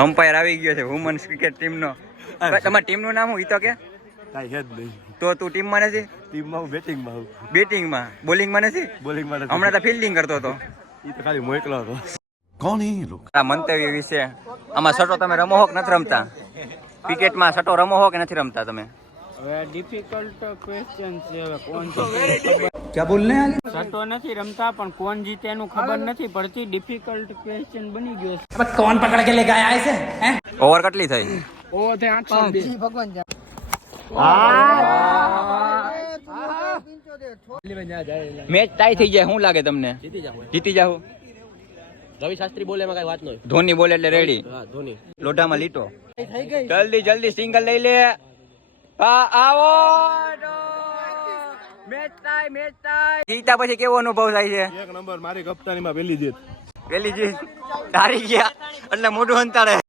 Umpire આવી ગયો છે વુમન્સ ક્રિકેટ ટીમનો. તમારી ટીમનું નામ હું ઈ તો કે કાઈ હેડ નહીં. તો તું ટીમમાં નથી? ટીમમાં હું બેટિંગમાં હું. બેટિંગમાં, બોલિંગમાં નથી? બોલિંગમાં નથી. હમણાં તો ફિલ્ડિંગ કરતો હતો. ઈ તો ખાલી મોકલો હતો. કોણ હે એ લોગ? આ મંતવ્ય વિશે આમાં સટો તમે રમો હો કે નથી રમતા? ક્રિકેટમાં સટો રમો હો કે નથી રમતા તમે? હવે ડિફિકલ્ટ ક્વેશ્ચન છે. હવે કોણ ક્યાં બોલને આગે? સટો નથી રમતા પણ કોણ જીતે એનું ખબર નથી પડતી. ડિફિકલ્ટ ક્વેશ્ચન બની ગયો છે. અબે કોણ પકડ કે લેકે આયા છે હે? ઓવર કેટલી થઈ? ઓ તે 802 ભગવાન મેચ ટાઈ થઈ જાય શું લાગે તમને? જીતી જાવ. રવિ શાસ્ત્રી બોલે એમાં કઈ વાત નહીં. ધોની બોલે એટલે રેડી. હા ધોની. લોઢામાં લીટો. જલ્દી જલ્દી સિંગલ લઈ લે. આવો મેચ ટાઈ, મેચ ટાઈ. જીતા પછી કેવો અનુભવ થાય છે? એક નંબર મારી કપ્તાનીમાં પહેલી જીત. પેલી જીત હારી ગયા એટલે મોઢું અંતાડે.